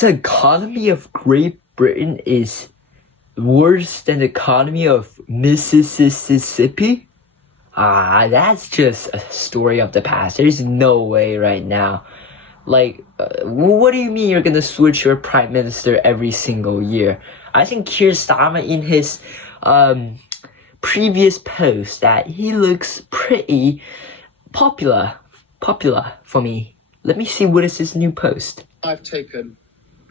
the economy of Great Britain is worse than the economy of Mississippi? That's just a story of the past. There's no way right now. Like, what do you mean you're gonna switch your prime minister every single year? I think Keir Starmer in his previous post that he looks pretty popular for me. Let me see, what is his new post? I've taken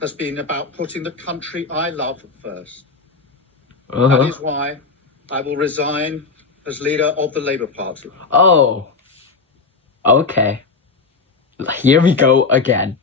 has been about putting the country I love first. That is why I will resign as leader of the Labour Party. Oh, okay. Here we go again.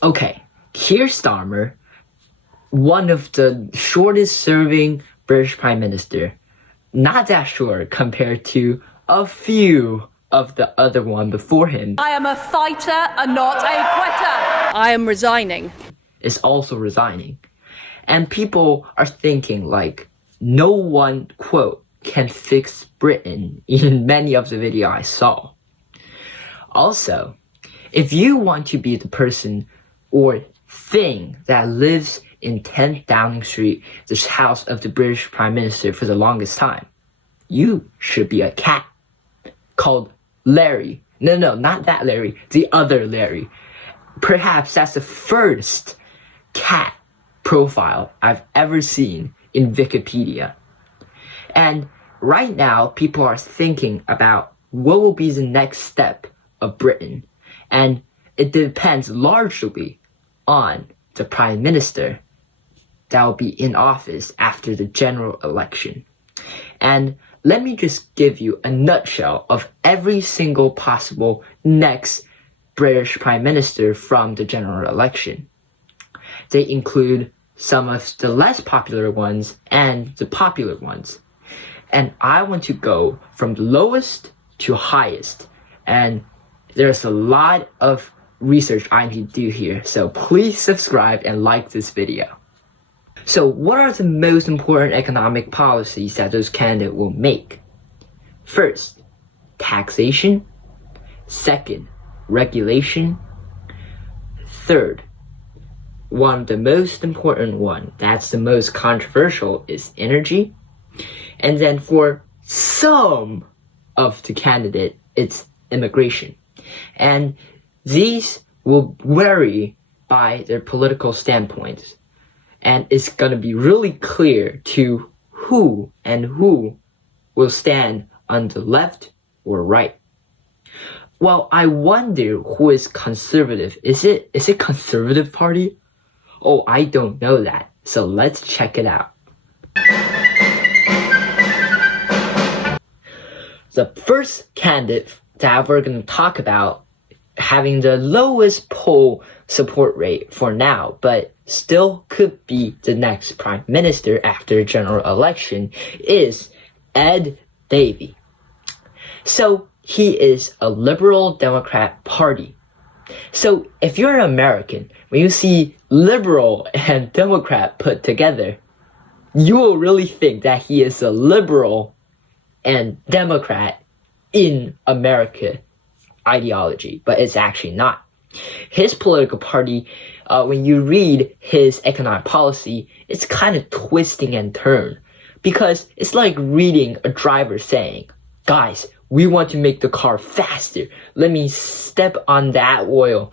Okay, Keir Starmer, one of the shortest serving British Prime Minister. Not that short compared to a few of the other one before him. I am a fighter and not a quitter. I am resigning. Is also resigning. And people are thinking like, no one, quote, can fix Britain in many of the video I saw. Also, if you want to be the person or thing that lives in 10 Downing Street, the house of the British Prime Minister for the longest time, you should be a cat called Larry. No, not that Larry, the other Larry. Perhaps that's the first cat profile I've ever seen in Wikipedia. And right now, people are thinking about what will be the next step of Britain. And it depends largely on the Prime Minister that will be in office after the general election. And let me just give you a nutshell of every single possible next British Prime Minister from the general election. They include some of the less popular ones and the popular ones. And I want to go from the lowest to highest. And there's a lot of research I need to do here, so please subscribe and like this video. So what are the most important economic policies that those candidates will make? First, taxation. Second, regulation. Third, one of the most important one, that's the most controversial, is energy. And then for some of the candidate, it's immigration. And these will vary by their political standpoints. And it's going to be really clear to who will stand on the left or right. Well, I wonder who is conservative. Is it Conservative Party? Oh, I don't know that. So let's check it out. The first candidate that we're going to talk about having the lowest poll support rate for now, but still could be the next prime minister after general election, is Ed Davey. So he is a liberal Democrat party. So if you're an American, when you see liberal and Democrat put together, you will really think that he is a liberal and Democrat in America ideology, but it's actually not. His political party, when you read his economic policy, it's kind of twisting and turn, because it's like reading a driver saying, guys, we want to make the car faster. Let me step on that oil.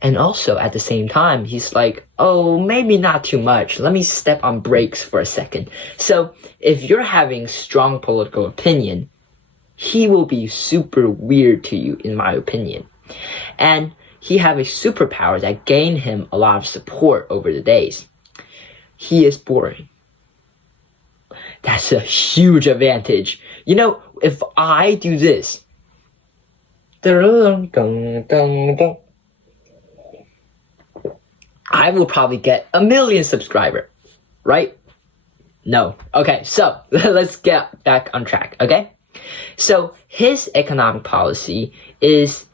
And also at the same time, he's like, oh, maybe not too much. Let me step on brakes for a second. So if you're having strong political opinion, he will be super weird to you, in my opinion. And he have a superpower that gained him a lot of support over the days. He is boring. That's a huge advantage. You know, if I do this, I will probably get 1 million subscribers, right? No. Okay, so let's get back on track, okay? So his economic policy is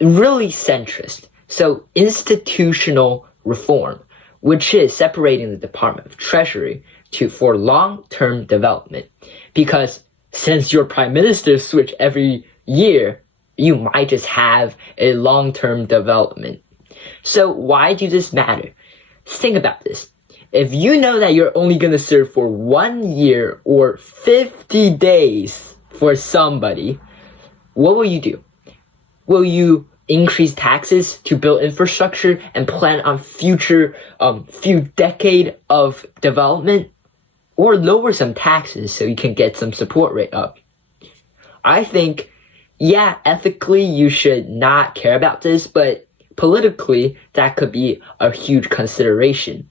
really centrist. So institutional reform, which is separating the Department of Treasury for long-term development. Because since your prime minister switch every year, you might just have a long-term development. So why do this matter? Think about this. If you know that you're only going to serve for 1 year or 50 days for somebody, what will you do? Will you increase taxes to build infrastructure and plan on future few decade of development? Or lower some taxes so you can get some support rate up? I think, yeah, ethically you should not care about this, but politically that could be a huge consideration.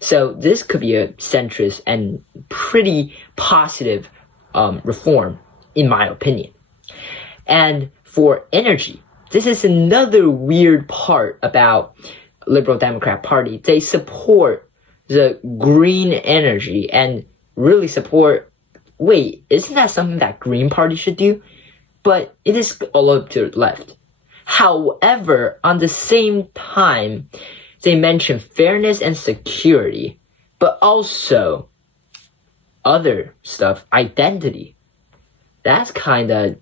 So this could be a centrist and pretty positive reform, in my opinion. And for energy, this is another weird part about Liberal Democrat Party. They support the green energy and really support, wait, isn't that something that Green Party should do? But it is all up to the left. However, on the same time, they mention fairness and security, but also other stuff, identity. That's kind of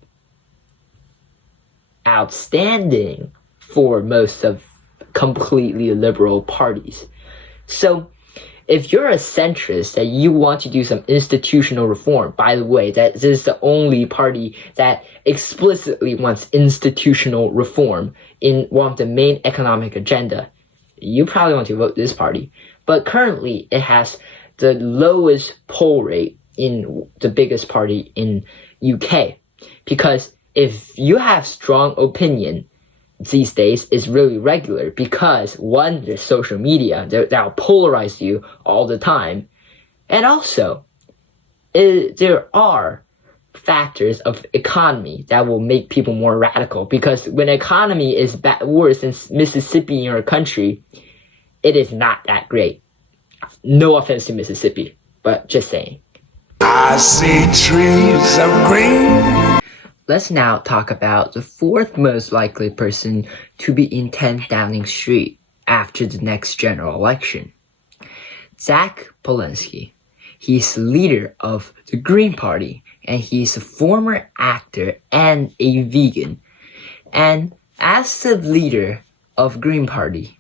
outstanding for most of completely liberal parties. So if you're a centrist and you want to do some institutional reform, by the way, that this is the only party that explicitly wants institutional reform in one of the main economic agenda, you probably want to vote this party. But currently, it has the lowest poll rate in the biggest party in UK. Because if you have strong opinion these days, is really regular because one, there's social media that'll polarize you all the time, and also there are factors of economy that will make people more radical, because when economy is worse than Mississippi in your country, it is not that great. No offense to Mississippi, but just saying. I see trees of green. Let's now talk about the fourth most likely person to be in 10 Downing Street after the next general election. Zach Polanski. He's the leader of the Green Party, and he's a former actor and a vegan. And as the leader of Green Party,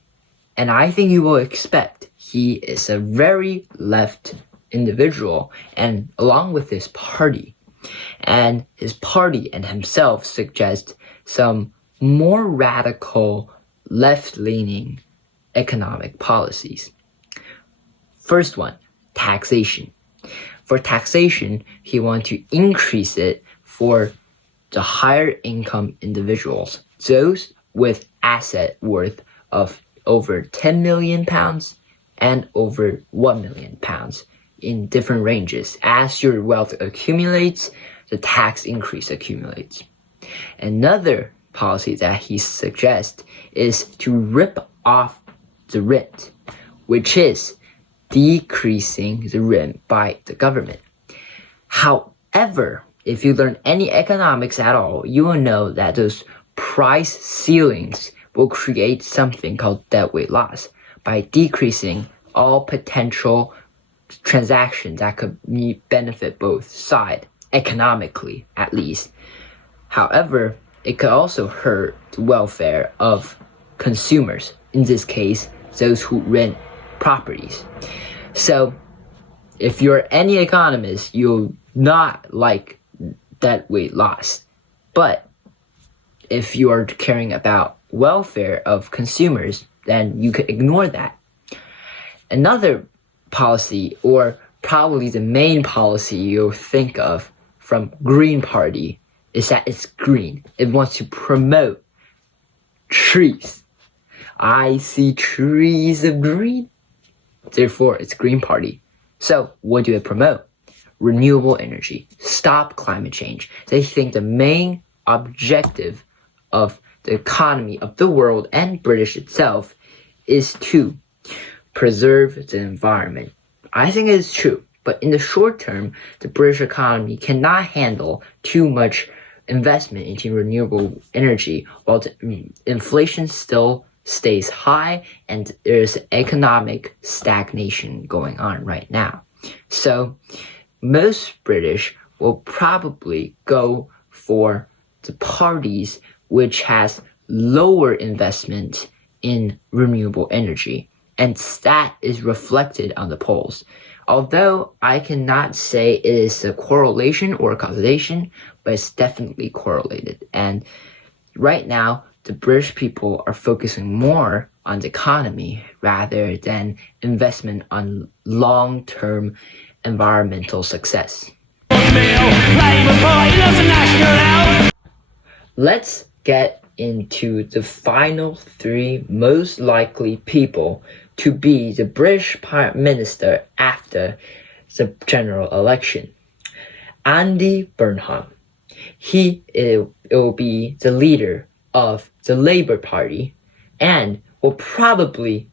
and I think you will expect, he is a very left individual, and along with his party. And his party and himself suggest some more radical left-leaning economic policies. First one, taxation. For taxation, he wants to increase it for the higher income individuals, those with asset worth of over £10 million and over £1 million in different ranges. As your wealth accumulates, the tax increase accumulates. Another policy that he suggests is to rip off the rent, which is decreasing the rent by the government. However, if you learn any economics at all, you will know that those price ceilings will create something called deadweight loss by decreasing all potential transactions that could benefit both sides, economically at least. However, it could also hurt the welfare of consumers, in this case, those who rent properties. So, if you're any economist, you'll not like deadweight loss. But if you are caring about welfare of consumers, then you could ignore that. Another policy, or probably the main policy you'll think of from Green Party, is that it's green. It wants to promote trees. I see trees of green. Therefore, it's Green Party. So, what do it promote? Renewable energy. Stop climate change. They think the main objective of the economy of the world and British itself is to preserve the environment. I think it is true. But in the short term, the British economy cannot handle too much investment into renewable energy while the inflation still stays high and there's economic stagnation going on right now. So most British will probably go for the parties which has lower investment in renewable energy, and that is reflected on the polls. Although I cannot say it is a correlation or a causation, but it's definitely correlated. And right now, the British people are focusing more on the economy rather than investment on long-term environmental success. Let's get into the final 3 most likely people to be the British Prime Minister after the general election. Andy Burnham. He will be the leader of the Labour Party and will probably,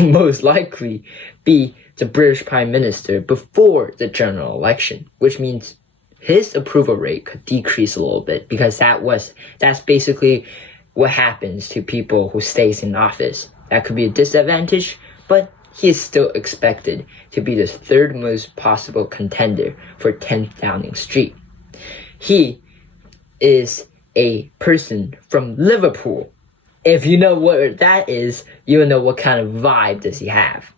most likely, be the British Prime Minister before the general election, which means his approval rate could decrease a little bit because that's basically what happens to people who stays in office. That could be a disadvantage, but he is still expected to be the 3rd most possible contender for 10th Downing Street. He is a person from Liverpool. If you know what that is, you'll know what kind of vibe does he have.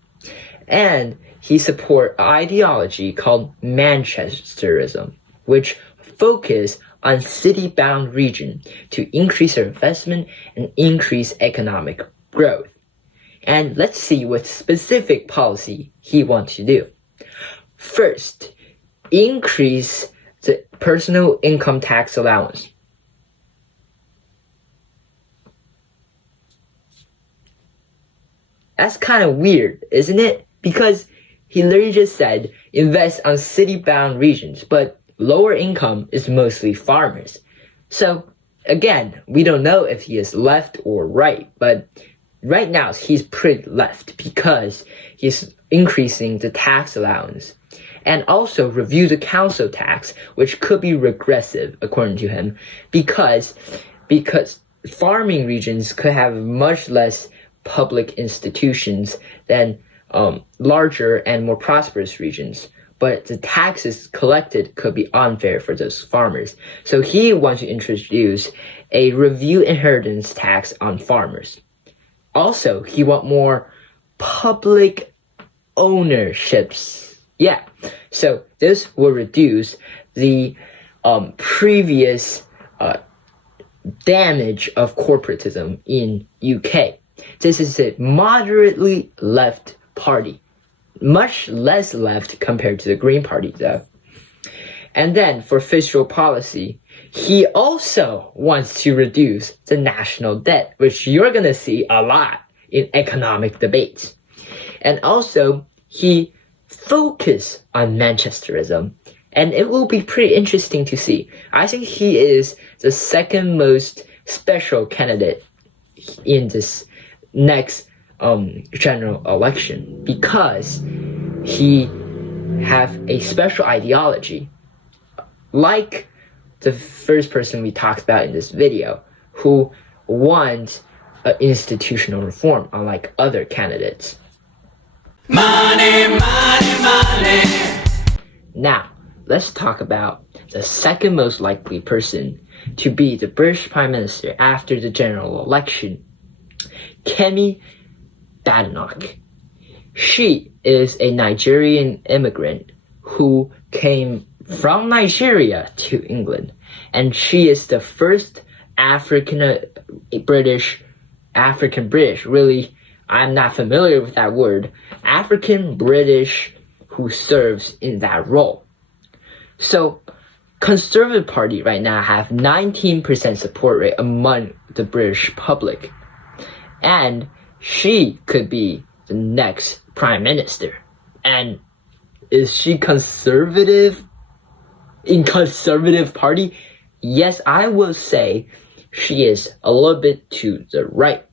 And he supports an ideology called Manchesterism, which focus on city-bound region to increase their investment and increase economic growth. And let's see what specific policy he wants to do. First, increase the personal income tax allowance. That's kind of weird, isn't it? Because he literally just said invest on city-bound regions, but lower income is mostly farmers. So again, we don't know if he is left or right, but right now he's pretty left because he's increasing the tax allowance and also review the council tax, which could be regressive according to him because farming regions could have much less public institutions than larger and more prosperous regions. But the taxes collected could be unfair for those farmers. So he wants to introduce a review inheritance tax on farmers. Also, he wants more public ownerships. Yeah, so this will reduce the previous damage of corporatism in UK. This is a moderately left party. Much less left compared to the Green Party, though. And then for fiscal policy, he also wants to reduce the national debt, which you're going to see a lot in economic debates. And also, he focused on Manchesterism, and it will be pretty interesting to see. I think he is the 2nd most special candidate in this next general election because he have a special ideology like the first person we talked about in this video who wants institutional reform unlike other candidates. Money, money, money. Now, let's talk about the 2nd most likely person to be the British Prime Minister after the general election, Kemi Badenoch. She is a Nigerian immigrant who came from Nigeria to England, and she is the first African-British, really, I'm not familiar with that word, African-British who serves in that role. So, Conservative Party right now have 19% support rate among the British public, and she could be the next Prime Minister. And is she conservative? In Conservative Party? Yes, I will say she is a little bit to the right.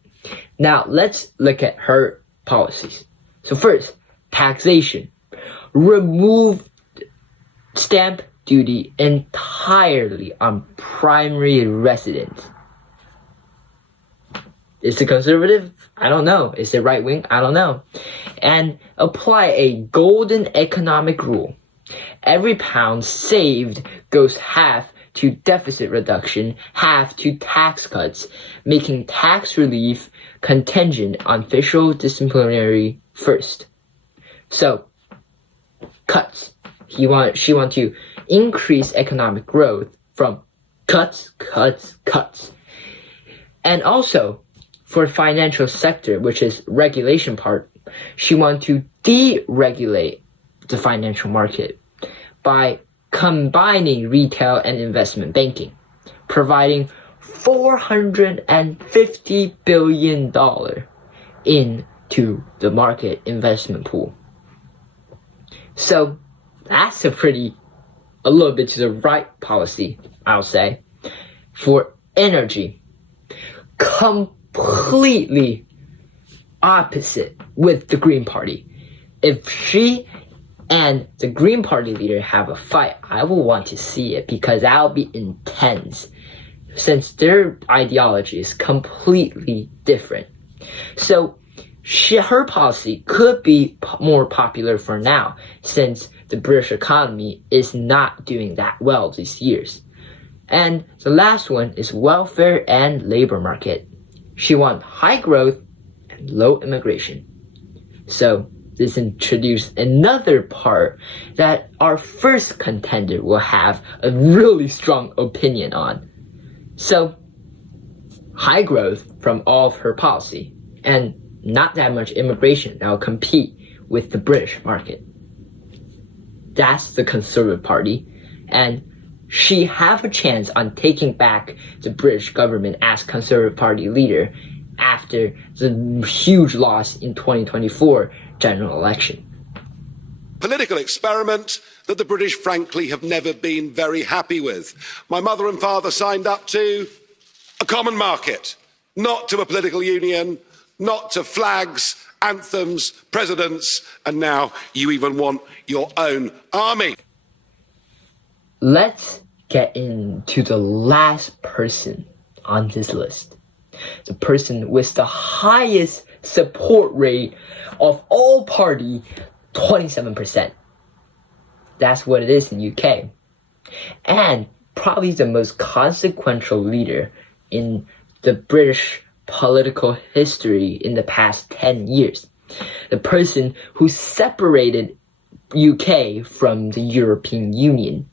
Now, let's look at her policies. So first, taxation. remove stamp duty entirely on primary residence. Is it conservative? I don't know. Is it right wing? I don't know. And apply a golden economic rule. Every pound saved goes half to deficit reduction, half to tax cuts, making tax relief contingent on fiscal disciplinary first. So, cuts. She want to increase economic growth from cuts. And also, for financial sector, which is regulation part, she want to deregulate the financial market by combining retail and investment banking, providing $450 billion into the market investment pool. So that's a little bit to the right policy, I'll say. For energy, completely opposite with the Green Party. If she and the Green Party leader have a fight, I will want to see it because that'll be intense since their ideology is completely different. So her policy could be more popular for now since the British economy is not doing that well these years. And the last one is welfare and labor market. She wants high growth and low immigration. So this introduced another part that our first contender will have a really strong opinion on. So high growth from all of her policy and not that much immigration that will compete with the British market. That's the Conservative Party, and she have a chance on taking back the British government as Conservative Party leader after the huge loss in 2024 general election. Political experiment that the British frankly have never been very happy with. My mother and father signed up to a common market, not to a political union, not to flags, anthems, presidents, and now you even want your own army. Let's get into the last person on this list. The person with the highest support rate of all party, 27%. That's what it is in UK. And probably the most consequential leader in the British political history in the past 10 years. The person who separated UK from the European Union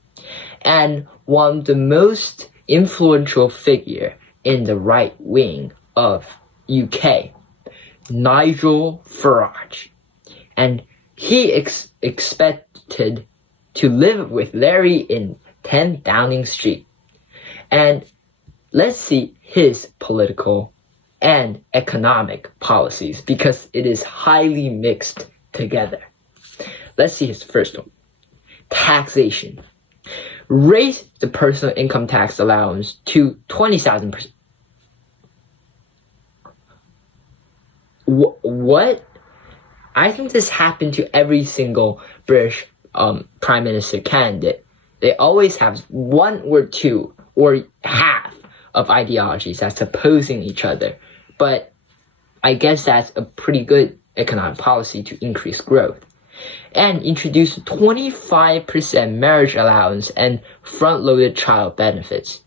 and one of the most influential figure in the right wing of UK, Nigel Farage. And he expected to live with Larry in 10 Downing Street. And let's see his political and economic policies because it is highly mixed together. Let's see his first one. Taxation. Raise the personal income tax allowance to 20,000%. What? I think this happened to every single British prime minister candidate. They always have one or two or half of ideologies that's opposing each other. But I guess that's a pretty good economic policy to increase growth. And introduce 25% marriage allowance and front-loaded child benefits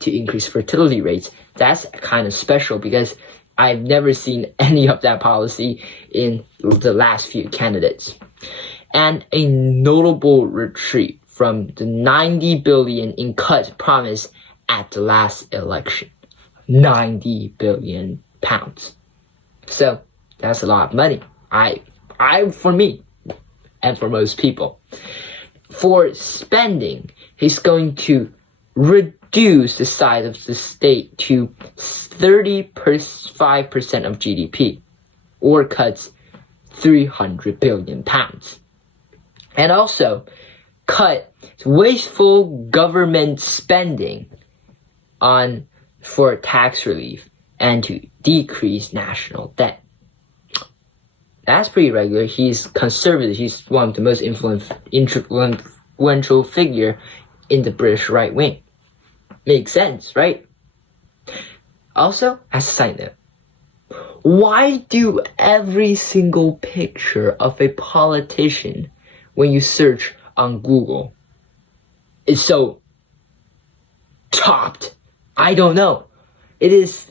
to increase fertility rates. That's kind of special because I've never seen any of that policy in the last few candidates. And a notable retreat from the 90 billion in cuts promised at the last election. 90 billion pounds. So that's a lot of money. For me, and for most people. For spending, he's going to reduce the size of the state to 35% of GDP, or cuts 300 billion pounds. And also cut wasteful government spending for tax relief and to decrease national debt. That's pretty regular. He's conservative. He's one of the most influential figure in the British right wing. Makes sense, right? Also, as a side note, why do every single picture of a politician when you search on Google is so topped? I don't know. It is.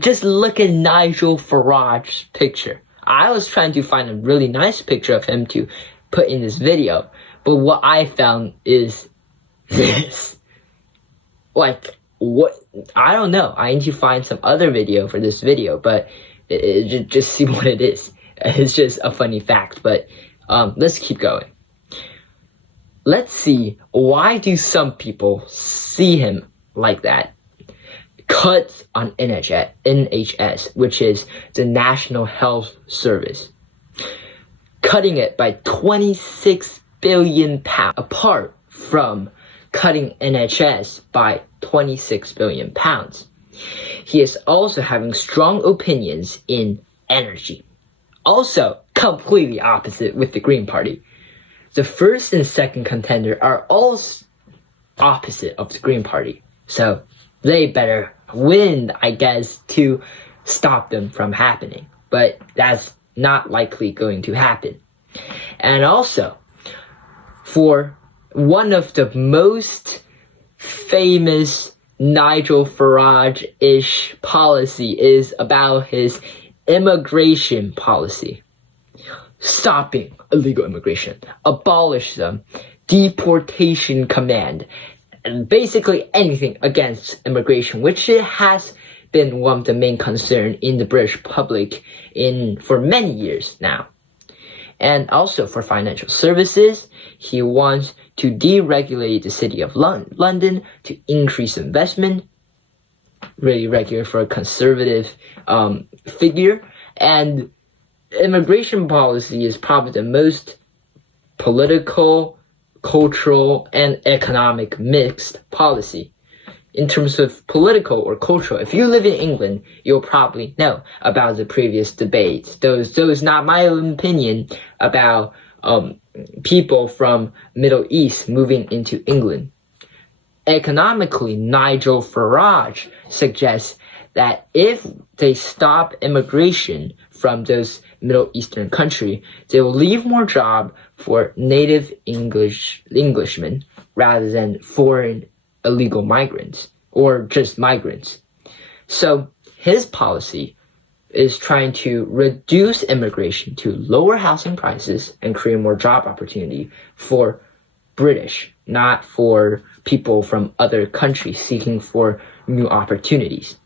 Just look at Nigel Farage's picture. I was trying to find a really nice picture of him to put in this video, but what I found is this. Like, what? I don't know. I need to find some other video for this video, but just see what it is. It's just a funny fact, but let's keep going. Let's see, why do some people see him like that? Cuts on NHS, which is the National Health Service, cutting it by £26 billion, apart from cutting NHS by £26 billion. He is also having strong opinions in energy. Also, completely opposite with the Green Party. The first and second contender are all opposite of the Green Party. So they better win, I guess, to stop them from happening. But that's not likely going to happen. And also, for one of the most famous Nigel Farage-ish policy is about his immigration policy. Stopping illegal immigration, abolish them, deportation command, and basically anything against immigration, which has been one of the main concerns in the British public for many years now. And also for financial services, he wants to deregulate the city of London to increase investment, really regular for a conservative figure. And immigration policy is probably the most political, cultural, and economic mixed policy. In terms of political or cultural, if you live in England, you'll probably know about the previous debates. Those not my own opinion about people from Middle East moving into England. Economically, Nigel Farage suggests that if they stop immigration from those Middle Eastern countries, they will leave more jobs for native Englishmen rather than foreign illegal migrants or just migrants. So his policy is trying to reduce immigration to lower housing prices and create more job opportunity for British, not for people from other countries seeking for new opportunities.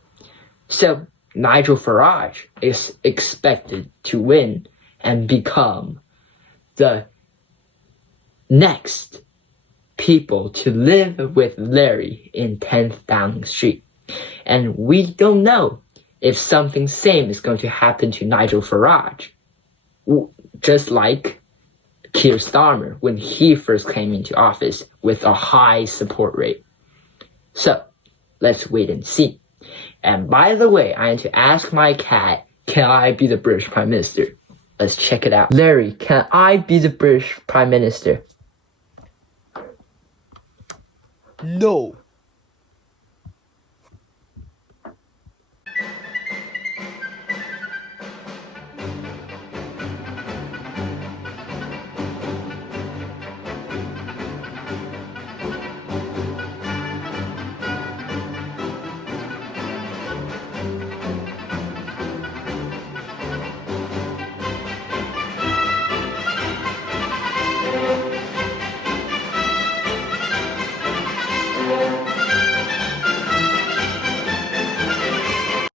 So Nigel Farage is expected to win and become the next people to live with Larry in 10th Downing Street. And we don't know if something same is going to happen to Nigel Farage, just like Keir Starmer when he first came into office with a high support rate. So let's wait and see. And by the way, I need to ask my cat, can I be the British Prime Minister? Let's check it out. Larry, can I be the British Prime Minister? No.